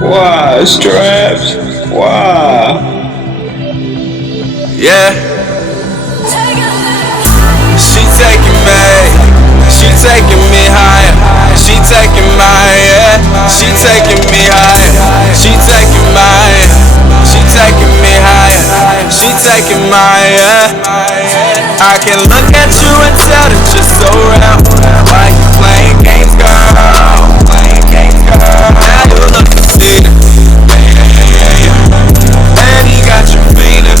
Why straps? Why? Yeah. She taking me higher. She taking my, yeah. She taking me higher. She taking my, she taking me higher. She taking my, yeah. I can look at you and tell that you're so real. Why you playing games, girl? Playing games, girl. Now you look defeated. And he got you feeling.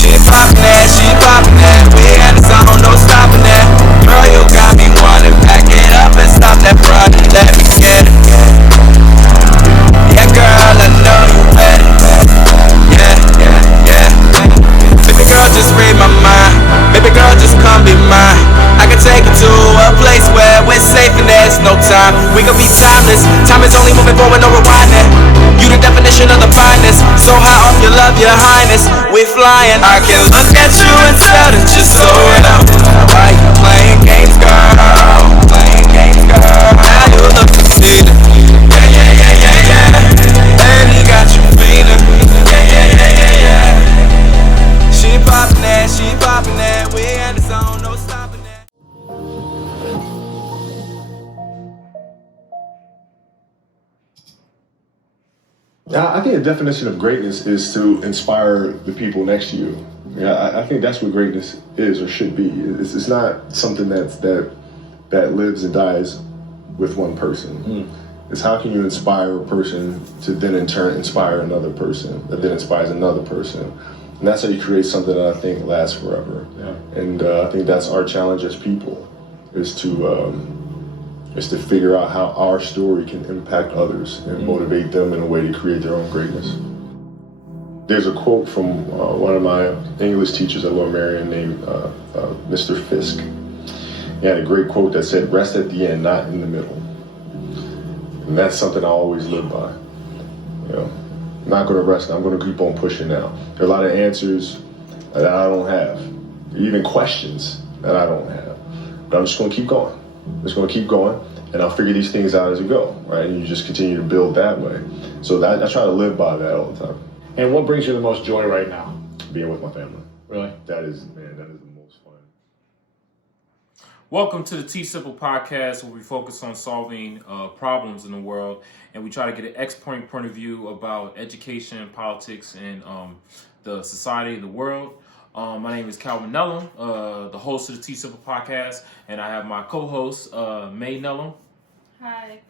She poppin' that, we in the zone, no stopping that. Girl, you got me wanting, back it up and stop that front and let me get it. Yeah, girl, I know you ready. Yeah. Baby girl, just read my mind. Baby girl, just come be mine. I can take you to a place where we're safe and there's no time. We could be timeless. Time is only moving forward, no rewinding. You the definition of the finest. So high off your love, your highness. We flying. I can look at you and tell that you're so real. Why you playing games, girl? Playing games, girl. Now you look defeated. Yeah. And he got you feeling. Yeah. She poppin' that, we in the zone, no stopping that. I think the definition of greatness is to inspire the people next to you. Yeah, I think that's what greatness is or should be. It's not something that lives and dies with one person. It's how can you inspire a person to then in turn inspire another person that then inspires another person. And that's how you create something that I think lasts forever. Yeah. And I think that's our challenge as people is to figure out how our story can impact others and motivate them in a way to create their own greatness. There's a quote from one of my English teachers at Lord Marion named Mr. Fisk. He had a great quote that said, "Rest at the end, not in the middle." And that's something I always live by. You know, I'm not going to rest. I'm going to keep on pushing now. There are a lot of answers that I don't have, even questions that I don't have. But I'm just going to keep going. I'm just going to keep going, and I'll figure these things out as we go, right? And you just continue to build that way. So I try to live by that all the time. And what brings you the most joy right now? Being with my family. Really? That is the most fun. Welcome to the TeachSimple podcast, where we focus on solving problems in the world, and we try to get an point of view about education, politics, and the society of the world. My name is Mr.Nellum, the host of the TeachSimple podcast, and I have my co-host, Mr.Nellum. Hi.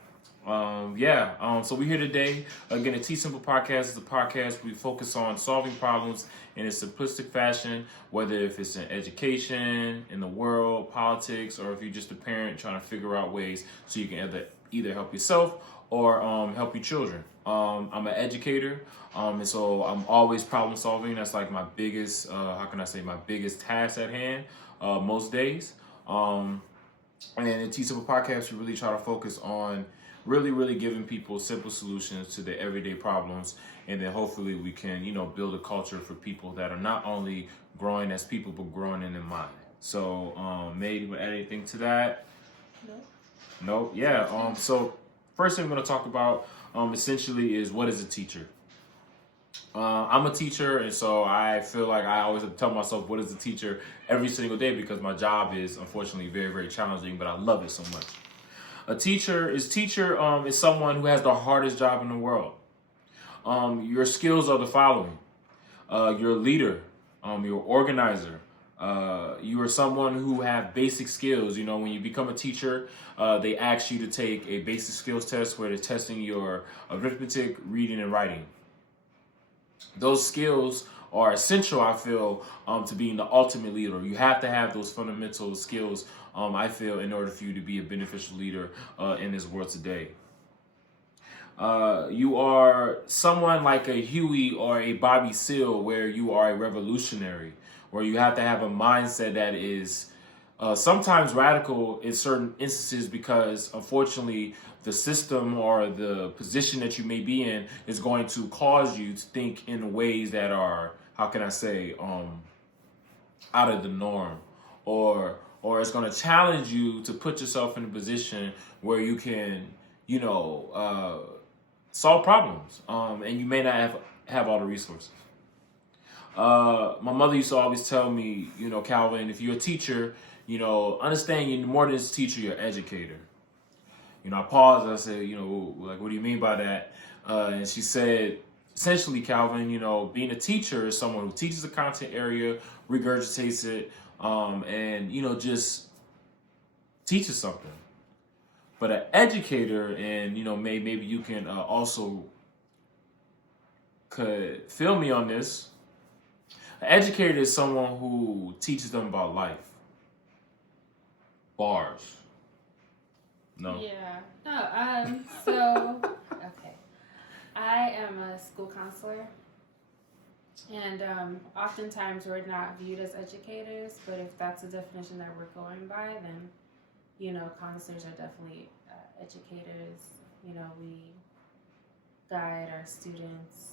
So we're here today. Again, the TeachSimple podcast is a podcast where we focus on solving problems in a simplistic fashion, whether if it's in education, in the world, politics, or if you're just a parent trying to figure out ways so you can either help yourself or help your children. I'm an educator, and so I'm always problem solving. That's like my biggest, my biggest task at hand most days. And in the TeachSimple podcast, we really try to focus on really giving people simple solutions to their everyday problems, and then hopefully we can, build a culture for people that are not only growing as people but growing in their mind. So, May, you want to add anything to that? No. Yeah. So first thing we're going to talk about essentially is what is a teacher. I'm a teacher, and so I feel like I always have to tell myself what is a teacher every single day, because my job is unfortunately very, very challenging, but I love it so much. A teacher is someone who has the hardest job in the world. Your skills are the following. You're a leader. You're an organizer. You are someone who have basic skills. When you become a teacher, they ask you to take a basic skills test where they're testing your arithmetic, reading, and writing. Those skills are essential, I feel, to being the ultimate leader. You have to have those fundamental skills, I feel, in order for you to be a beneficial leader in this world today. You are someone like a Huey or a Bobby Seale, where you are a revolutionary, where you have to have a mindset that is sometimes radical in certain instances, because unfortunately the system or the position that you may be in is going to cause you to think in ways that are, out of the norm, or it's going to challenge you to put yourself in a position where you can solve problems. And you may not have all the resources. My mother used to always tell me, Calvin, if you're a teacher, understand you're more than just a teacher, you're an educator. I paused and I said, like, what do you mean by that? And she said, essentially, Calvin, being a teacher is someone who teaches a content area, regurgitates it, and, just teaches something. But an educator, and, maybe you can also could fill me on this. An educator is someone who teaches them about life. Bars. No. Yeah. No. So okay. I am a school counselor, and oftentimes we're not viewed as educators. But if that's the definition that we're going by, then counselors are definitely educators. We guide our students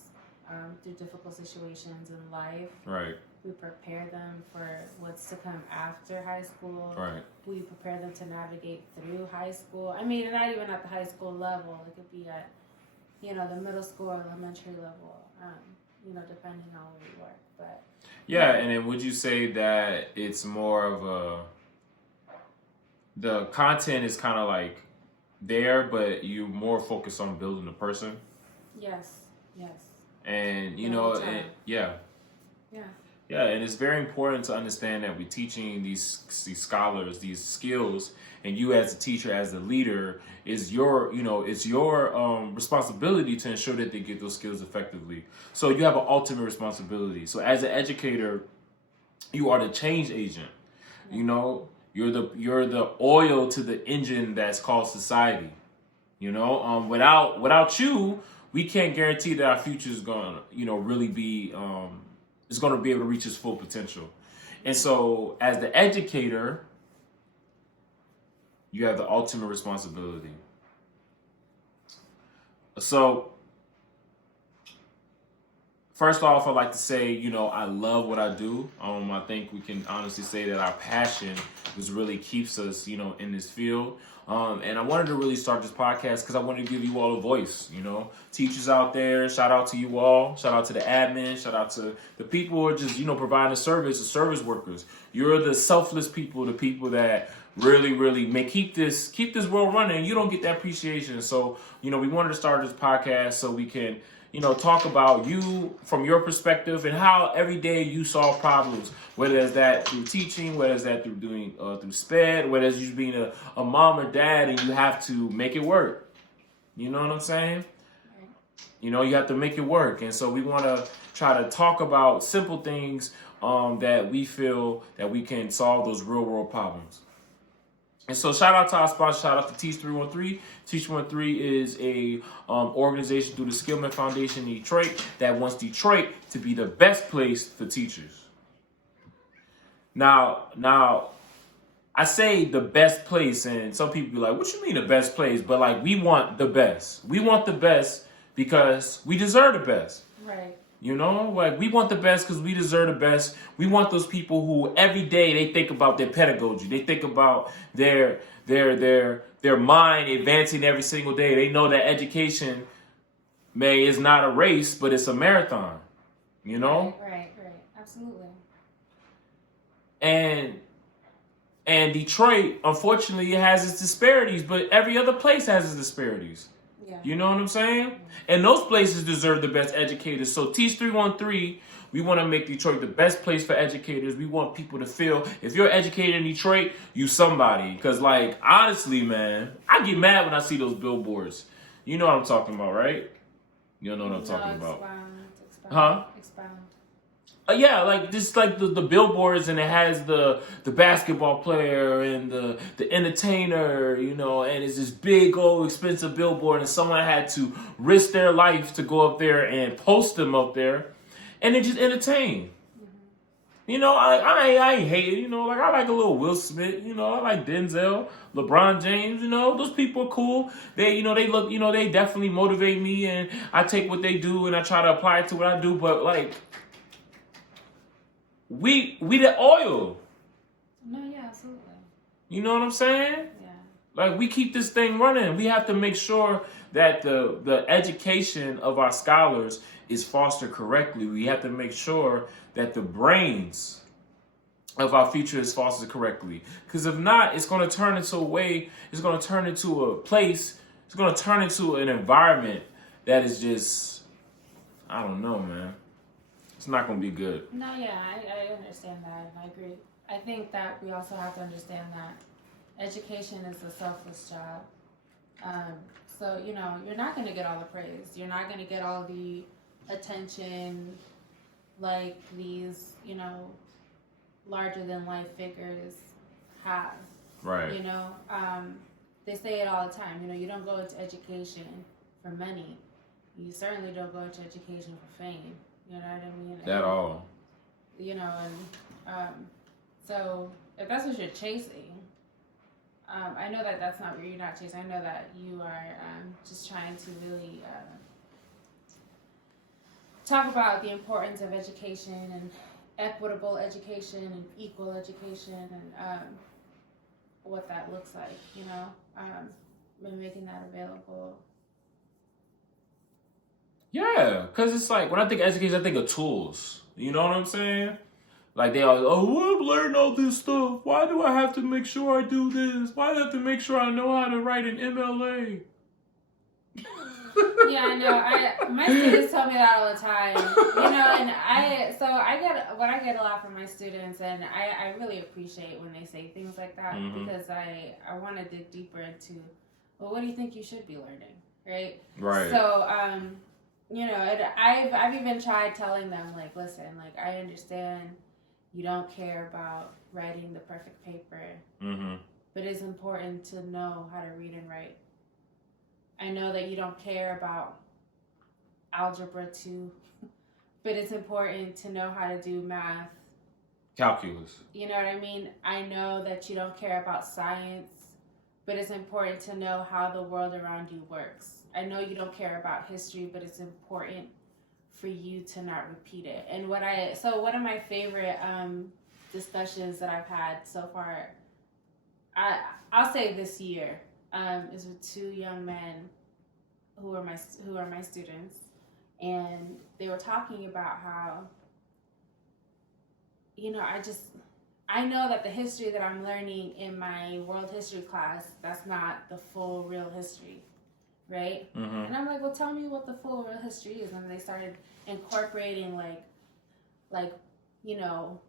through difficult situations in life. Right. We prepare them for what's to come after high school. Right. We prepare them to navigate through high school. I mean, not even at the high school level. It could be at, the middle school or elementary level, depending on where you work. But yeah, and then would you say that it's more of the content is kind of like there, but you more focus on building the person? Yes. And, Yeah. Yeah, and it's very important to understand that we're teaching these scholars these skills, and you as a teacher, as a leader, it's your responsibility to ensure that they get those skills effectively. So you have an ultimate responsibility. So as an educator, you are the change agent. You're the oil to the engine that's called society. Without you, we can't guarantee that our future is going to, really be is going to be able to reach its full potential. And so as the educator, you have the ultimate responsibility. So first off, I'd like to say, I love what I do. I think we can honestly say that our passion is really keeps us, in this field. And I wanted to really start this podcast because I wanted to give you all a voice, Teachers out there, shout out to you all. Shout out to the admin. Shout out to the people who are just, providing service, the service workers. You're the selfless people, the people that really, really keep this world running. You don't get that appreciation. So, we wanted to start this podcast so we can, talk about you from your perspective and how every day you solve problems, whether it's that through teaching, whether it's that through doing through SPED, whether it's you being a mom or dad and you have to make it work. You know what I'm saying? You have to make it work. And so we want to try to talk about simple things that we feel that we can solve those real world problems. And so shout out to our sponsor, shout out to Teach 313. Teach 313 is a organization through the Skillman Foundation in Detroit that wants Detroit to be the best place for teachers. Now, I say the best place, and some people be like, what you mean the best place? But like, we want the best. We want the best because we deserve the best. Right. Like we want the best because we deserve the best. We want those people who every day they think about their pedagogy. They think about their mind advancing every single day. They know that education is not a race, but it's a marathon. Right. Absolutely. And Detroit, unfortunately, it has its disparities, but every other place has its disparities. Yeah. You know what I'm saying? And those places deserve the best educators. So Teach 313, we want to make Detroit the best place for educators. We want people to feel, if you're an educator in Detroit, you somebody. Because, like, honestly, man, I get mad when I see those billboards. You know what I'm talking about, right? You don't know what I'm talking about. Expound. Huh? Expound. Yeah, like just like the billboards, and it has the basketball player and the entertainer, and it's this big old expensive billboard, and someone had to risk their life to go up there and post them up there, and they just entertain. Mm-hmm. I ain't hate it. Like I like a little Will Smith. I like Denzel, LeBron James. Those people are cool. They they look. They definitely motivate me, and I take what they do and I try to apply it to what I do. But like. We the oil. No, yeah, absolutely. You know what I'm saying? Yeah. Like, we keep this thing running. We have to make sure that the education of our scholars is fostered correctly. We have to make sure that the brains of our future is fostered correctly. Because if not, it's going to turn into a way, it's going to turn into a place, it's going to turn into an environment that is just, I don't know, man. It's not going to be good. No, yeah, I understand that. I agree. I think that we also have to understand that education is a selfless job. So, you know, you're not going to get all the praise. You're not going to get all the attention like these, you know, larger than life figures have. Right. You know, they say it all the time. You know, you don't go into education for money. You certainly don't go into education for fame. You know what I mean? At all. You know, and so if that's what you're chasing, I know that that's not what you're not chasing. I know that you are just trying to really talk about the importance of education and equitable education and equal education and what that looks like, you know, and making that available. Yeah, because it's like, when I think of education, I think of tools. You know what I'm saying? Like, they all, oh, I'm learning all this stuff. Why do I have to make sure I do this? Why do I have to make sure I know how to write an MLA? Yeah, I know. My students tell me that all the time. You know, and I get a lot from my students, and I really appreciate when they say things like that, because I want to dig deeper into, well, what do you think you should be learning, right? Right. So, you know, I've even tried telling them, like, listen, like, I understand you don't care about writing the perfect paper, but it's important to know how to read and write. I know that you don't care about algebra 2, but it's important to know how to do math. Calculus. You know what I mean? I know that you don't care about science, but it's important to know how the world around you works. I know you don't care about history, but it's important for you to not repeat it. And one of my favorite discussions that I've had so far, I'll say this year, is with 2 young men who are my students, and they were talking about how, you know, I know that the history that I'm learning in my world history class, that's not the full real history, right? And I'm like, well, tell me what the full real history is. And they started incorporating like, you know,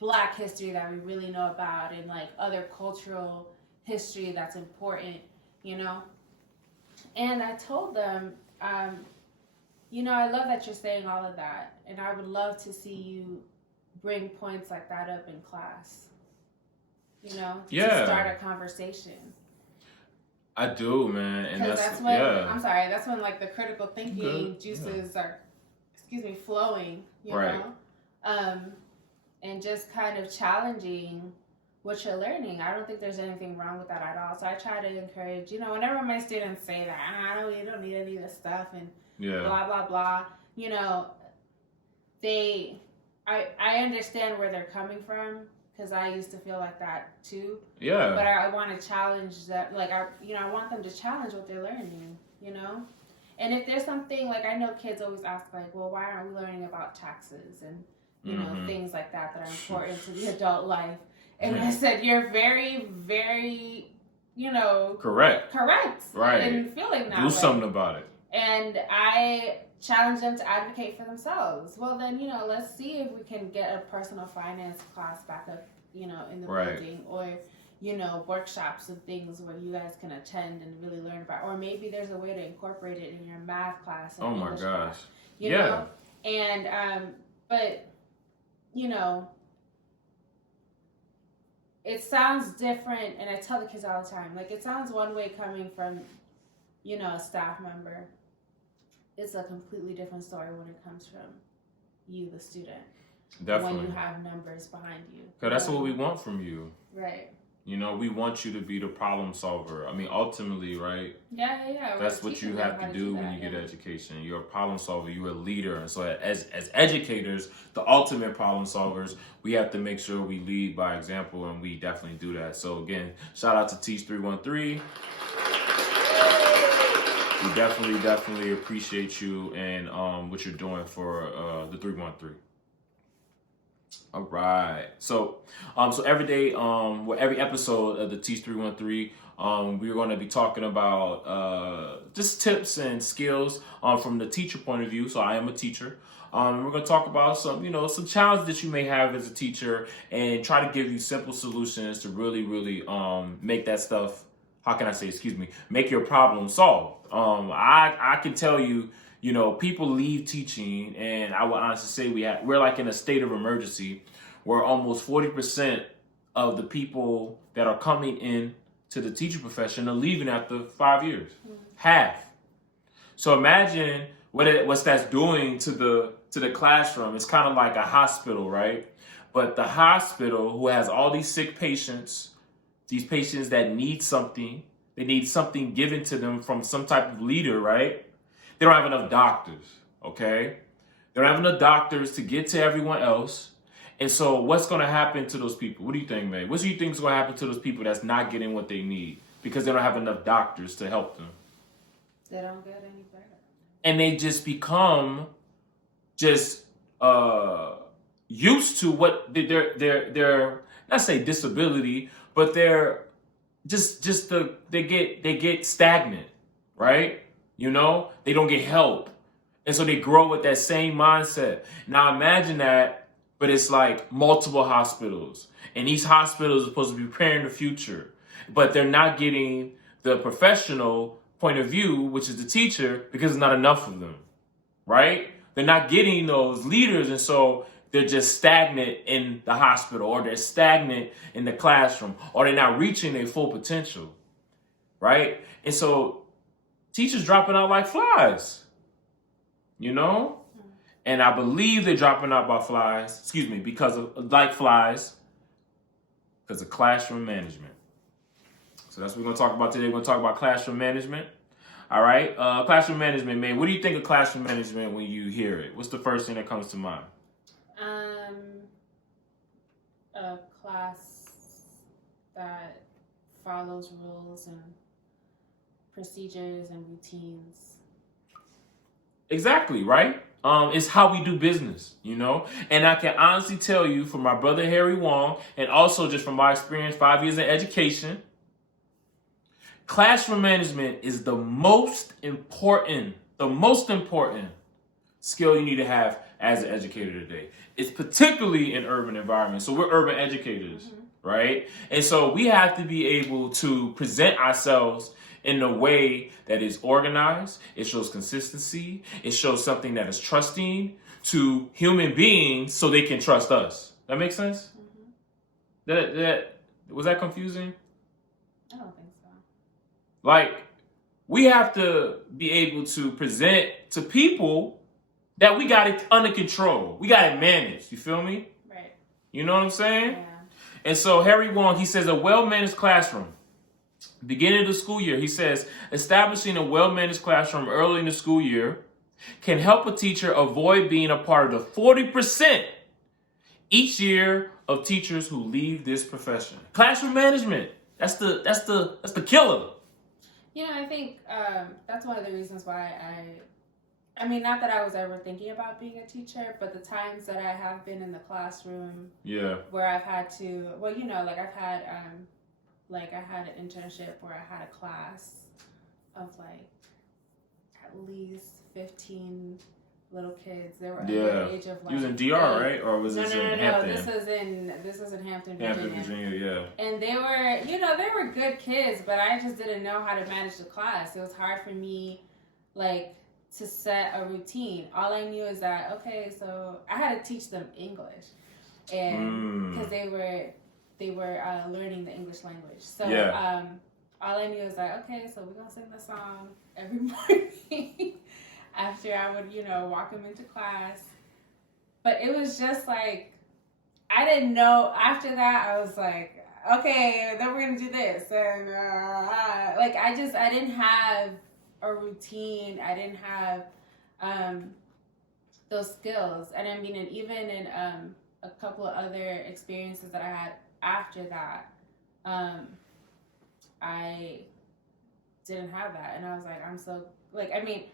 Black history that we really know about, and like other cultural history that's important, you know? And I told them, you know, I love that you're saying all of that, and I would love to see you bring points like that up in class, you know, to start a conversation. I do, man. And that's when, I'm sorry, that's when like the critical thinking juices are, flowing, you know? And just kind of challenging what you're learning. I don't think there's anything wrong with that at all. So I try to encourage, you know, whenever my students say that, you don't need any of this stuff and blah, blah, blah, you know, I understand where they're coming from, because I used to feel like that too. Yeah. But I want to challenge that, like, I want them to challenge what they're learning, you know? And if there's something, like, I know kids always ask, like, well, why aren't we learning about taxes and, you know, things like that are important to the adult life. And I said, you're very, very, you know... Correct. Right. In feeling that way. Do something about it. And I challenge them to advocate for themselves. Well, then, you know, let's see if we can get a personal finance class back up, you know, in the building. Or, you know, workshops and things where you guys can attend and really learn about. Or maybe there's a way to incorporate it in your math class. Oh, my gosh. Class, you know? And, but... you know, it sounds different, and I tell the kids all the time, like, it sounds one way coming from, you know, a staff member. It's a completely different story when it comes from you, the student. Definitely. When you have numbers behind you. Because that's what we want from you. Right. You know, we want you to be the problem solver. I mean, ultimately, right? Yeah. That's what you have to do when you get education. You're a problem solver. You're a leader. And so as educators, the ultimate problem solvers, we have to make sure we lead by example, and we definitely do that. So again, shout out to Teach 313. We definitely appreciate you and what you're doing for the 313. All right. So every day, every episode of the Teach 313, we're going to be talking about just tips and skills from the teacher point of view. So I am a teacher. We're going to talk about some challenges that you may have as a teacher and try to give you simple solutions to really make that stuff, make your problem solved. I can tell you, people leave teaching, and I would honestly say we're like in a state of emergency where almost 40% of the people that are coming in to the teacher profession are leaving after 5 years. Half. So imagine what that's doing to the classroom. It's kind of like a hospital, right? But the hospital, who has all these sick patients, these patients that need something, they need something given to them from some type of leader, right? They don't have enough doctors, okay? They don't have enough doctors to get to everyone else. And so what's going to happen to those people? What do you think, man? What do you think is going to happen to those people that's not getting what they need because they don't have enough doctors to help them? They don't get any better. And they just become used to what their not say disability, but they're they get stagnant, right? They don't get help. And so they grow with that same mindset. Now imagine that, but it's like multiple hospitals. And these hospitals are supposed to be preparing the future. But they're not getting the professional point of view, which is the teacher, because there's not enough of them, right? They're not getting those leaders. And so they're just stagnant in the hospital, or they're stagnant in the classroom, or they're not reaching their full potential, right? And so teachers dropping out like flies, And I believe they're dropping out because of classroom management. So that's what we're going to talk about today. We're going to talk about classroom management. All right. Classroom management, man. What do you think of classroom management when you hear it? What's the first thing that comes to mind? A class that follows rules and procedures and routines. Exactly, right? It's how we do business, And I can honestly tell you from my brother Harry Wong, and also just from my experience, 5 years in education, classroom management is the most important skill you need to have as an educator today. It's particularly in urban environments. So we're urban educators, right? And so we have to be able to present ourselves in a way that is organized. It shows consistency. It shows something that is trusting to human beings so they can trust us. That makes sense? Was that confusing? I don't think so. Like, we have to be able to present to people that we got it under control. We got it managed. You feel me? Right. You know what I'm saying? Yeah. And so Harry Wong, he says a well-managed classroom. Beginning of the school year, he says, establishing a well-managed classroom early in the school year can help a teacher avoid being a part of the 40% each year of teachers who leave this profession. Classroom management. That's the killer. I think that's one of the reasons why I mean, not that I was ever thinking about being a teacher, but the times that I have been in the classroom, where I've had to, I had an internship where I had a class of at least 15 little kids. They were under the age of You was in DR, right? Or was this in Hampton? No, this was in Hampton, Virginia. Hampton, Virginia, yeah. And they were good kids, but I just didn't know how to manage the class. It was hard for me, to set a routine. All I knew is that, okay, so I had to teach them English, and because they were learning the English language. So all I knew is okay, so we're gonna sing the song every morning after I would walk them into class. But it was just I didn't know. After that, I was okay, then we're gonna do this, and like I didn't have a routine. I didn't have those skills, and I mean, and even in a couple of other experiences that I had after that, I didn't have that, and I was like, I'm so like, I mean,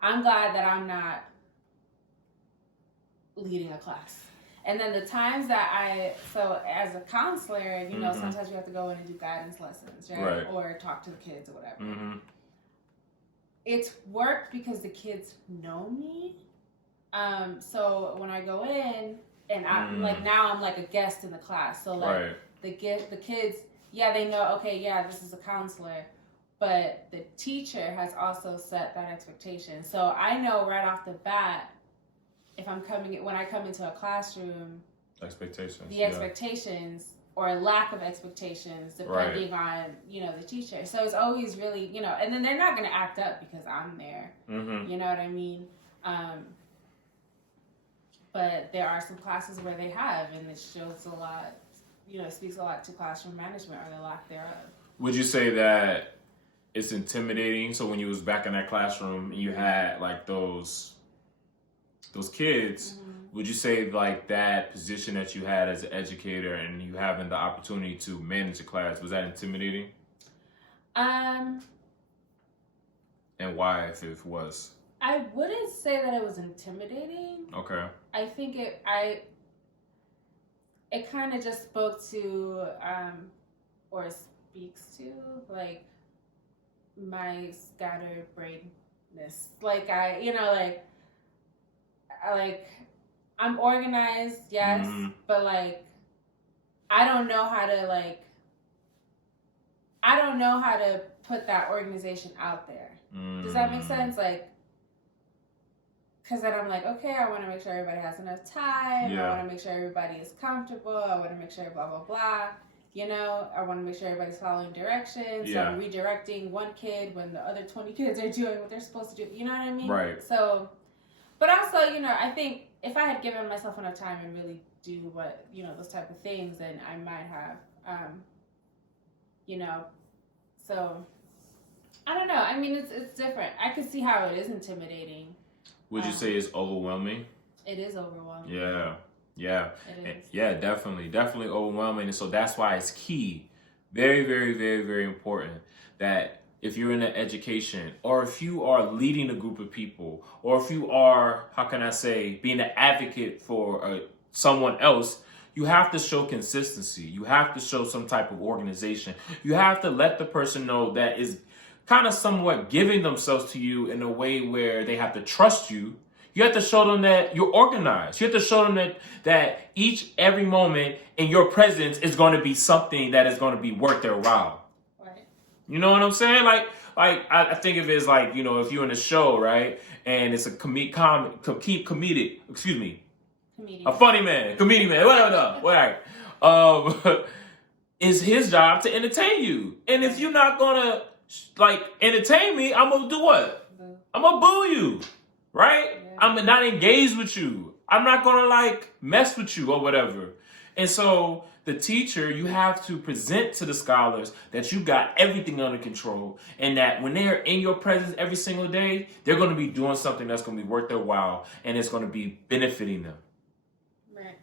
I'm glad that I'm not leading a class. And then the times that so as a counselor, you know, sometimes you have to go in and do guidance lessons, right? Or talk to the kids or whatever. It's worked because the kids know me. So when I go in and I'm like, now I'm like a guest in the class. So like the kids, yeah, they know, okay, yeah, this is a counselor. But the teacher has also set that expectation. So I know right off the bat, if when I come into a classroom, expectations or lack of expectations depending on, you know, the teacher. So it's always really, you know, and then they're not going to act up because I'm there. You know what I mean? But there are some classes where they have, and it shows a lot, you know, speaks a lot to classroom management or the lack thereof. Would you say that it's intimidating? So when you was back in that classroom and you had like those kids, would you say like that position that you had as an educator and you having the opportunity to manage a class, was that intimidating? And why, if it was? I wouldn't say that it was intimidating. Okay. I think it kind of just spoke to or speaks to like my scattered brainness. Like I'm organized, yes, but like I don't know how to put that organization out there. Does that make sense? Like, because then I'm like, okay, I want to make sure everybody has enough time. I want to make sure everybody is comfortable. I want to make sure blah blah blah. You know, I want to make sure everybody's following directions. So I'm redirecting one kid when the other 20 kids are doing what they're supposed to do. You know what I mean? Right. So, but also, you know, I think if I had given myself enough time and really do what, you know, those type of things, then I might have, you know, so I don't know. I mean, it's different. I could see how it is intimidating. Would you say it's overwhelming? It is overwhelming. Yeah. It is. Yeah, definitely overwhelming. And so that's why it's key, very, very, very, very important that if you're in an education or if you are leading a group of people or if you are, how can I say, being an advocate for someone else, you have to show consistency. You have to show some type of organization. You have to let the person know that is kind of somewhat giving themselves to you in a way where they have to trust you. You have to show them that you're organized. You have to show them that every moment in your presence is going to be something that is going to be worth their while. Right. You know what I'm saying? Like I think of it as like, you know, if you're in a show, right, and it's a comedic, a funny man, comedian man, whatever. It's his job to entertain you, and if you're not gonna like entertain me, I'm gonna do what? I'm gonna boo you, right? Yeah. I'm not engaged with you. I'm not gonna like mess with you or whatever. And so the teacher, you have to present to the scholars that you got everything under control and that when they're in your presence every single day, they're gonna be doing something that's gonna be worth their while and it's gonna be benefiting them. Right.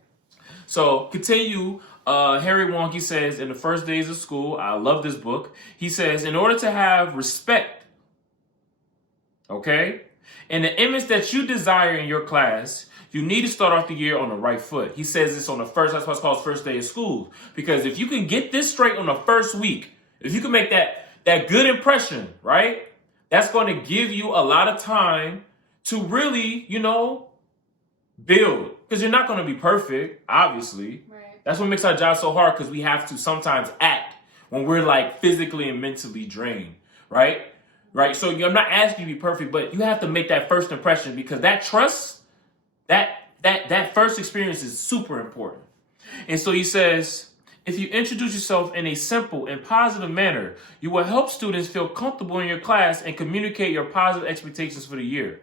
So continue. Harry Wong, he says, in the first days of school, I love this book. He says, in order to have respect, okay, and the image that you desire in your class, you need to start off the year on the right foot. He says this on the first, that's what's called first day of school. Because if you can get this straight on the first week, if you can make that good impression, right, that's going to give you a lot of time to really, you know, build. Because you're not going to be perfect, obviously. Right. That's what makes our job so hard, because we have to sometimes act when we're like physically and mentally drained, right? Right. So I'm not asking you to be perfect, but you have to make that first impression, because that trust, that first experience is super important. And so he says, if you introduce yourself in a simple and positive manner, you will help students feel comfortable in your class and communicate your positive expectations for the year.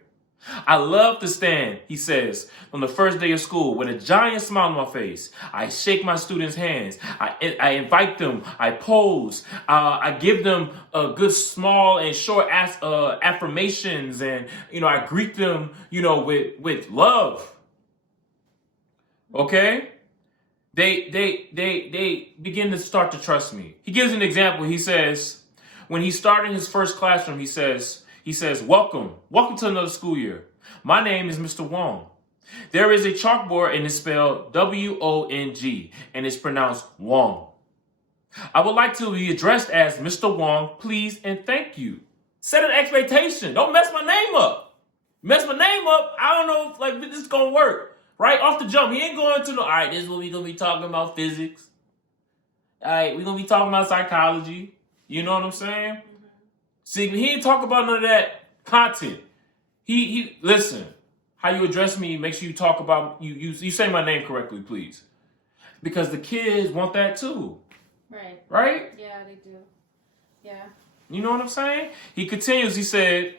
I love to stand, he says, on the first day of school with a giant smile on my face. I shake my students' hands. I invite them. I pose. I give them a good small and short affirmations, and I greet them, with love. Okay, they begin to start to trust me. He gives an example. He says, when he's starting his first classroom, he says, welcome to another school year. My name is Mr. Wong. There is a chalkboard and it's spelled W-O-N-G and it's pronounced Wong. I would like to be addressed as Mr. Wong, please and thank you. Set an expectation. Don't mess my name up. Mess my name up, I don't know if this is going to work. Right off the jump, he ain't going to know, all right, this is what we're going to be talking about, physics. All right, we're going to be talking about psychology. You know what I'm saying? Mm-hmm. See, he ain't talk about none of that content. He listen, how you address me, make sure you talk about, you say my name correctly, please. Because the kids want that too. Right. Right? Yeah, they do. Yeah. You know what I'm saying? He continues, he said,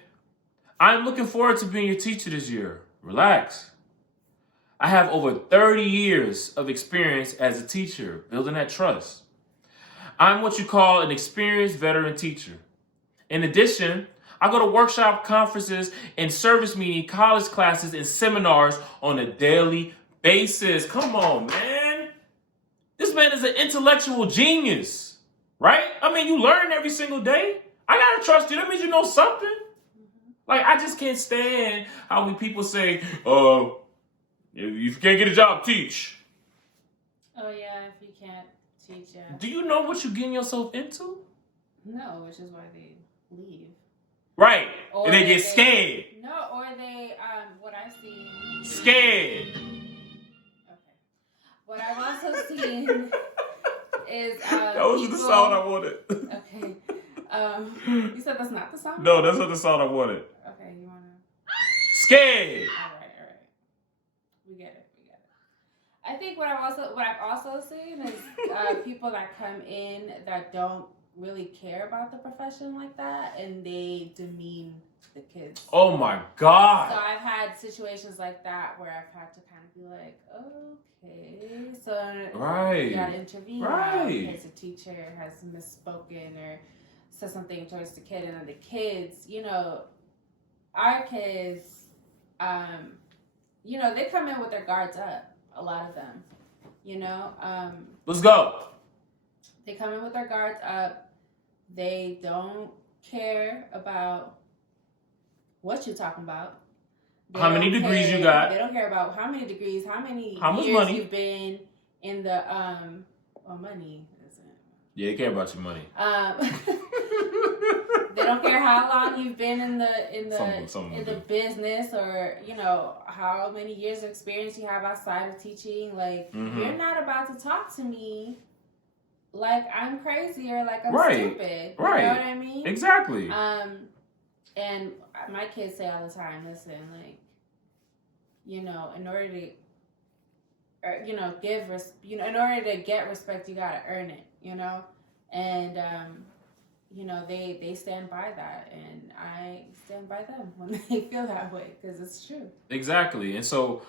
I'm looking forward to being your teacher this year. Relax. I have over 30 years of experience as a teacher, building that trust. I'm what you call an experienced veteran teacher. In addition, I go to workshop, conferences, and service meeting, college classes, and seminars on a daily basis. Come on, man. This man is an intellectual genius, right? I mean, you learn every single day. I gotta trust you. That means you know something. I just can't stand how when people say, if you can't get a job, teach. Oh, yeah, if you can't teach, yeah. Do you know what you're getting yourself into? No, which is why they leave. Right. Or and they get scared. No, or they, what I've seen. Scared. Okay. What I've also seen is, that was the sound I wanted. Okay. You said that's not the sound? No, that's not the sound I wanted. Okay, you want to? Scared. All right. We get it. I think what I've also seen is people that come in that don't really care about the profession like that, and they demean the kids. Oh my God. So I've had situations like that where I've had to kind of be like, okay, so right. You gotta intervene right. because the teacher has misspoken or said something towards the kid, and then the kids, our kids, they come in with their guards up. A lot of them, Let's go. They come in with their guards up. They don't care about what you're talking about. How many degrees you got? They don't care about how many degrees, how much years money you've been in the money isn't. Yeah, they care about your money. They don't care how long you've been in the business, or how many years of experience you have outside of teaching. You're not about to talk to me like I'm crazy or like I'm stupid. You know what I mean? Exactly. And my kids say all the time, listen, in order to in order to get respect, you gotta earn it. And they stand by that, and I stand by them when they feel that way, because it's true. Exactly. And so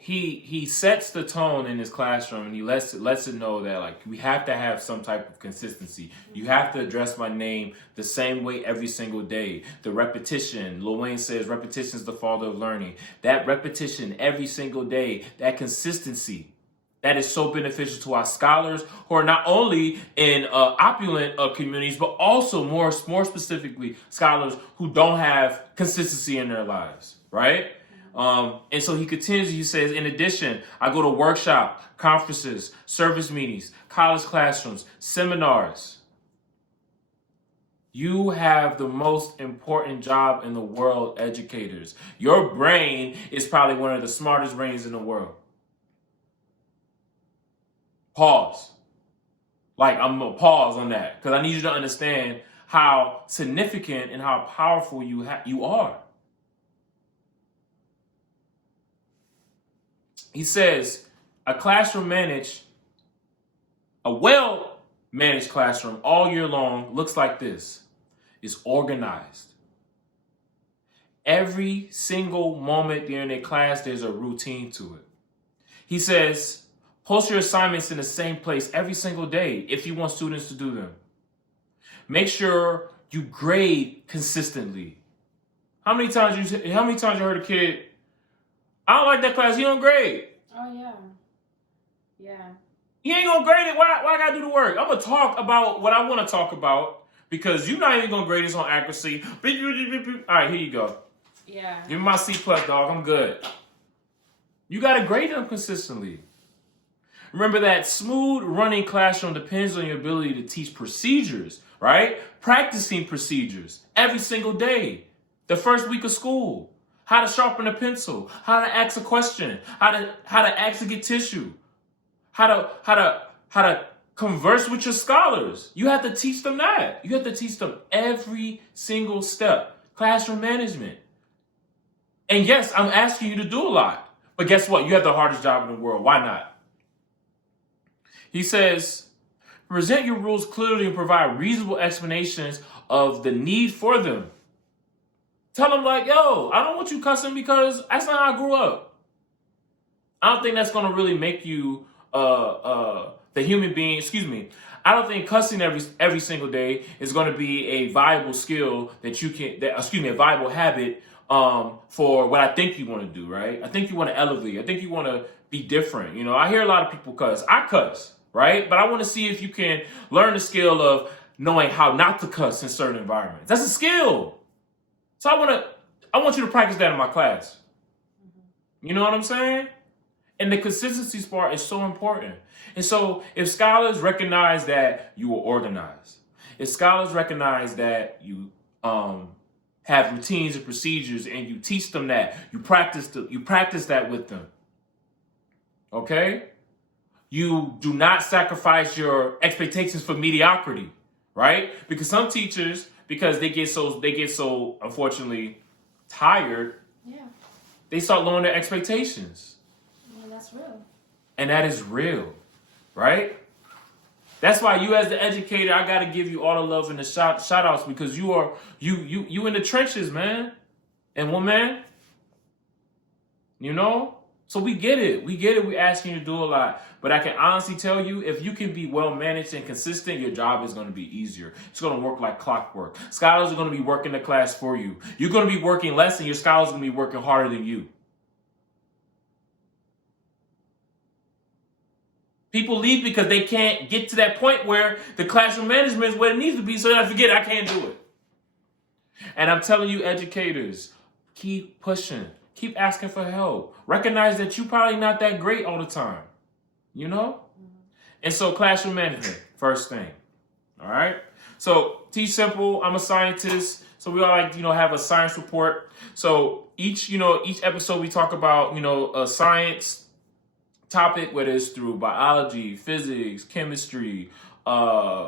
he sets the tone in his classroom, and he lets it know that we have to have some type of consistency. Mm-hmm. You have to address my name the same way every single day. The repetition, Lil Wayne says, repetition is the father of learning. That repetition every single day, that consistency, that is so beneficial to our scholars who are not only in opulent communities, but also more specifically scholars who don't have consistency in their lives, right? And so he continues, he says, in addition, I go to workshop, conferences, service meetings, college classrooms, seminars. You have the most important job in the world, educators. Your brain is probably one of the smartest brains in the world. Pause. I'm going to pause on that because I need you to understand how significant and how powerful you are. He says, a well-managed classroom all year long looks like this. It's organized. Every single moment during their class, there's a routine to it. He says, post your assignments in the same place every single day if you want students to do them. Make sure you grade consistently. How many times you heard a kid, I don't like that class, he don't grade. Oh, yeah. Yeah. He ain't gonna grade it. Why I gotta do the work? I'm gonna talk about what I wanna talk about because you're not even gonna grade this on accuracy. All right, here you go. Yeah. Give me my C+, dog. I'm good. You gotta grade them consistently. Remember that smooth running classroom depends on your ability to teach procedures, right? Practicing procedures every single day. The first week of school. How to sharpen a pencil. How to ask a question. How to actually get tissue. How to converse with your scholars. You have to teach them that. You have to teach them every single step. Classroom management. And yes, I'm asking you to do a lot. But guess what? You have the hardest job in the world. Why not? He says, present your rules clearly and provide reasonable explanations of the need for them. Tell them like, yo, I don't want you cussing because that's not how I grew up. I don't think that's going to really make you the human being, I don't think cussing every single day is going to be a viable skill that you can, a viable habit for what I think you want to do, right? I think you want to elevate. I think you want to be different. You know, I hear a lot of people cuss. I cuss, right? But I want to see if you can learn the skill of knowing how not to cuss in certain environments. That's a skill. So I want you to practice that in my class. You know what I'm saying? And the consistency part is so important. And so if scholars recognize that you are organized, if scholars recognize that you have routines and procedures and you teach them that, you practice that with them. Okay? You do not sacrifice your expectations for mediocrity, right? Because some teachers, because they get so unfortunately tired, they start lowering their expectations. Yeah, that's real. And that is real, right? That's why you as the educator, I gotta give you all the love and the shout outs because you in the trenches, man. And woman, you know? So we get it. We're asking you to do a lot. But I can honestly tell you, if you can be well managed and consistent, your job is going to be easier. It's going to work like clockwork. Scholars are going to be working the class for you. You're going to be working less and your scholars are going to be working harder than you. People leave because they can't get to that point where the classroom management is where it needs to be, so I forget I can't do it. And I'm telling you, educators, keep pushing. Keep asking for help. Recognize that you're probably not that great all the time. You know? And so classroom management, first thing. All right? So TeachSimple, I'm a scientist. So we all have a science report. So each episode we talk about, a science topic, whether it's through biology, physics, chemistry,